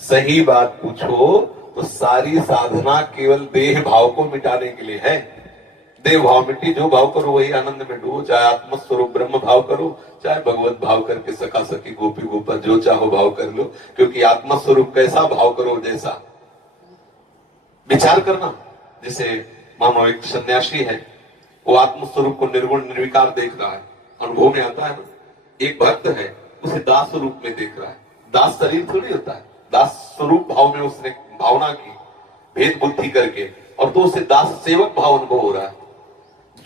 सही बात पूछो तो सारी साधना केवल देह भाव को मिटाने के लिए है। देव भाव मिट्टी, जो भाव करो वही आनंद में डूबो, चाहे आत्मस्वरूप ब्रह्म भाव करो, चाहे भगवत भाव करके सखा सखी गोपी गोपा जो चाहो भाव कर लो, क्योंकि आत्मस्वरूप कैसा भाव करो जैसा। विचार करना, जैसे मानो एक सन्यासी है, वो आत्मस्वरूप को निर्गुण निर्विकार देख रहा है, अनुभव में आता है ना। एक भक्त है, उसे दास रूप में देख रहा है। दास शरीर थोड़ी होता है, दास स्वरूप भाव में उसने भावना की भेद बुद्धि करके, और तो उसे दास सेवक भाव अनुभव हो रहा है।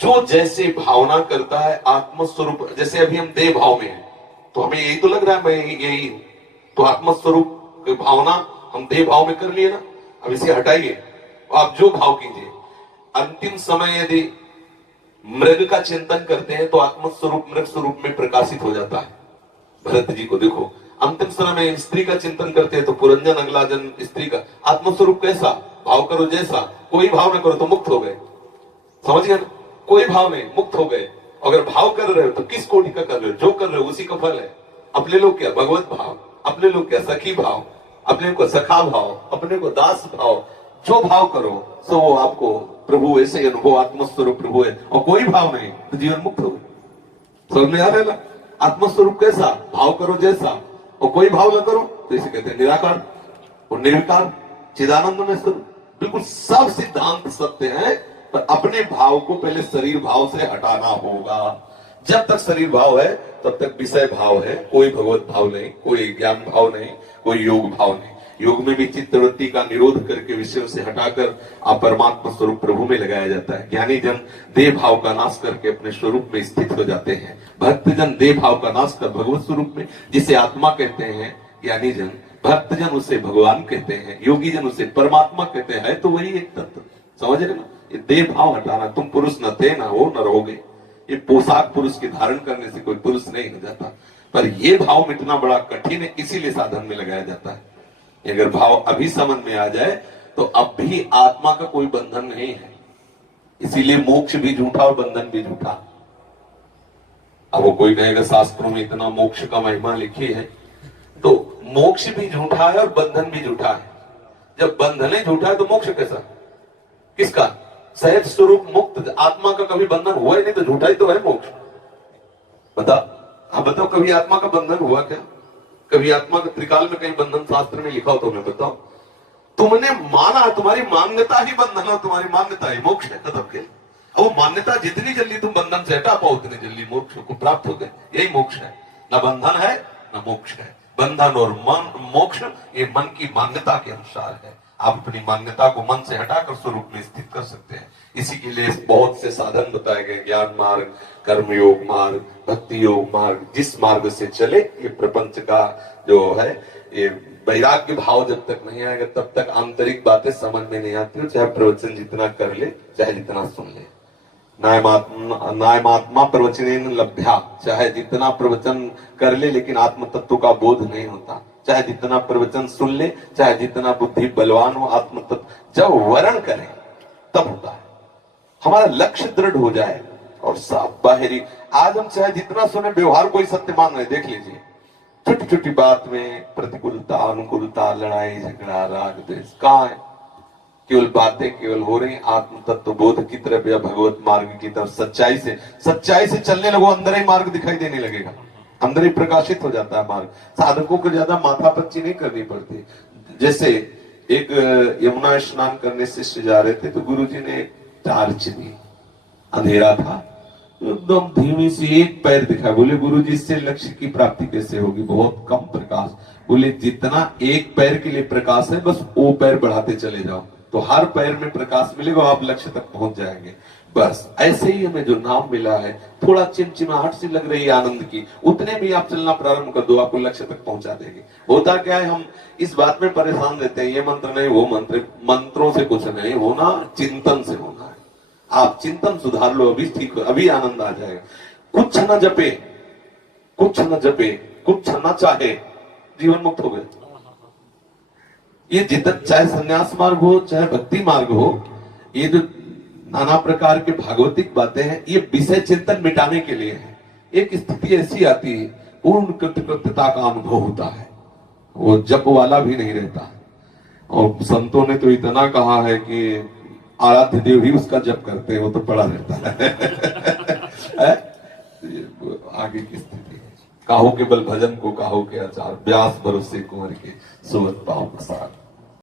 जो जैसे भावना करता है आत्मस्वरूप, जैसे अभी हम देह भाव में हैं, तो हमें यही तो लग रहा है मैं यही हूं, तो आत्मस्वरूप की भावना हम देह भाव में कर लिए ना। अब इसे हटाइए, आप जो भाव कीजिए। अंतिम समय यदि मृग का चिंतन करते हैं तो आत्मस्वरूप मृग स्वरूप में प्रकाशित हो जाता है। भरत जी को देखो, अंतिम समय में स्त्री का चिंतन करते हैं तो पुरंजन अगला जन्म स्त्री का। आत्मस्वरूप कैसा भाव करो जैसा, कोई भाव ना करो तो मुक्त हो गए। समझ गए ना, कोई भाव नहीं, मुक्त हो गए। अगर भाव कर रहे हो तो किस कोटि का कर रहे हो, जो कर रहे हो उसी का फल है। अपने लोग क्या भगवत भाव, अपने लोग क्या सखी भाव, अपने को सखा भाव, अपने को दास भाव, जो भाव करो सो वो आपको प्रभु ऐसे ही अनुभव, आत्मस्वरूप प्रभु है। और कोई भाव नहीं तो जीवन मुक्त हो गए। समझ में आ रहा है? आत्मस्वरूप कैसा भाव करो जैसा, और कोई भाव ना करो तो इसे कहते हैं निराकार और निर्विकार चिदानंद में स्वरूप। बिल्कुल सब सिद्धांत सत्य है, पर अपने भाव को पहले शरीर भाव से हटाना होगा। जब तक शरीर भाव है तब तक विषय भाव है, कोई भगवत भाव नहीं, कोई ज्ञान भाव नहीं, कोई योग भाव नहीं। योग में भी चित्तवृत्ति का निरोध करके विषयों से हटाकर आप परमात्मा स्वरूप प्रभु में लगाया जाता है। ज्ञानी जन देह भाव का नाश करके अपने स्वरूप में स्थित हो जाते हैं। भक्त जन देह भाव का नाश कर भगवत स्वरूप में, जिसे आत्मा कहते हैं ज्ञानी जन, भक्त जन उसे भगवान कहते हैं, योगी जन उसे परमात्मा कहते हैं। तो वही एक तत्व, समझ रहे ना। ये देह भाव हटाना, तुम पुरुष न थे ना हो न रहोगे। ये पोशाक पुरुष की धारण करने से कोई पुरुष नहीं हो जाता, पर ये भाव मिटना बड़ा कठिन है, इसीलिए साधन में लगाया जाता है। अगर भाव अभी समझ में आ जाए तो अब भी आत्मा का कोई बंधन नहीं है। इसीलिए मोक्ष भी झूठा और बंधन भी झूठा। अब वो कोई कहेगा शास्त्रों में इतना मोक्ष का महिमा लिखी है, तो मोक्ष भी झूठा है और बंधन भी झूठा है। जब बंधन ही झूठा है तो मोक्ष कैसा, किसका? सहज स्वरूप मुक्त आत्मा का कभी बंधन हुआ ही नहीं, तो झूठा ही तो है मोक्ष। बता, आप बताओ कभी आत्मा का बंधन हुआ क्या? कभी आत्मा का त्रिकाल में कहीं बंधन शास्त्र में लिखा हो तो मैं बताओ। तुमने माना, तुम्हारी मान्यता ही बंधन है, तुम्हारी मान्यता ही मोक्ष है। खत्म के अब वो मान्यता जितनी जल्दी तुम बंधन से हटा पाओ उतनी जल्दी मोक्ष को प्राप्त हो गए। यही मोक्ष है, न बंधन है न मोक्ष है। बंधन और मन मोक्ष ये मन की मान्यता के अनुसार है। आप अपनी मान्यता को मन से हटाकर स्वरूप में स्थित कर सकते हैं। इसी के लिए बहुत से साधन बताए गए, ज्ञान मार्ग, कर्म योग मार्ग, भक्ति योग मार्ग। जिस मार्ग से चले, ये प्रपंच का जो है ये वैराग्य भाव जब तक नहीं आएगा तब तक आंतरिक बातें समझ में नहीं आती। चाहे प्रवचन जितना कर ले, चाहे जितना सुन ले। नायमात्मा प्रवचनेन लभ्या, चाहे जितना प्रवचन कर ले लेकिन आत्म तत्व का बोध नहीं होता। चाहे जितना प्रवचन सुन ले, चाहे जितना बुद्धि बलवान हो, आत्म तत्व जब वर्ण करें तब होता है। हमारा लक्ष्य दृढ़ हो जाए और सब बाहरी, आज हम चाहे जितना सुने व्यवहार कोई सत्य मान रहे, देख लीजिए छोटी छोटी बात में प्रतिकूलता अनुकूलता, लड़ाई झगड़ा राग द्वेष कहाँ है? केवल बातें केवल हो रही। आत्म तत्व बोध की तरफ या भगवत मार्ग की तरफ सच्चाई से चलने लगो, अंदर ही मार्ग दिखाई देने लगेगा, अंदर ही प्रकाशित हो जाता है मार्ग। साधकों को ज्यादा माथापच्ची नहीं करनी पड़ती। जैसे एक यमुना स्नान करने शिष्य जा रहे थे तो गुरुजी ने टार्च दी, अंधेरा था, एकदम धीमी सी एक पैर दिखा। बोले गुरुजी इससे लक्ष्य की प्राप्ति कैसे होगी, बहुत कम प्रकाश। बोले जितना एक पैर के लिए प्रकाश है बस वो पैर बढ़ाते चले जाओ तो हर पैर में प्रकाश मिलेगा, आप लक्ष्य तक पहुंच जाएंगे। बस ऐसे ही हमें जो नाम मिला है, थोड़ा चिमचिमाहट सी लग रही है आनंद की, उतने भी आप चलना प्रारंभ कर दो, आपको लक्ष्य तक पहुंचा देंगे। होता क्या है, हम इस बात में परेशान रहते हैं, ये मंत्र नहीं वो मंत्र। मंत्रों से कुछ नहीं होना, चिंतन से होना है। आप चिंतन सुधार लो, अभी ठीक हो, अभी आनंद आ जाएगा। कुछ न जपे, कुछ न जपे, कुछ न चाहे, जीवन मुक्त हो गए। ये जितना चाहे संन्यास मार्ग हो चाहे भक्ति मार्ग हो, ये जो नाना प्रकार के भागवतिक बातें हैं, ये विषय चिंतन मिटाने के लिए है। एक स्थिति ऐसी आती है, पूर्ण कृतकृत्यता का अनुभव होता है, वो जप वाला भी नहीं रहता। और संतों ने तो इतना कहा है कि आराध्य देव ही उसका जप करते हैं, वो तो पड़ा रहता है। आगे की स्थिति काहो के बल भजन को काहो के आचार, व्यास भरोसे कुंवर के सुवत पाओ प्रसाद।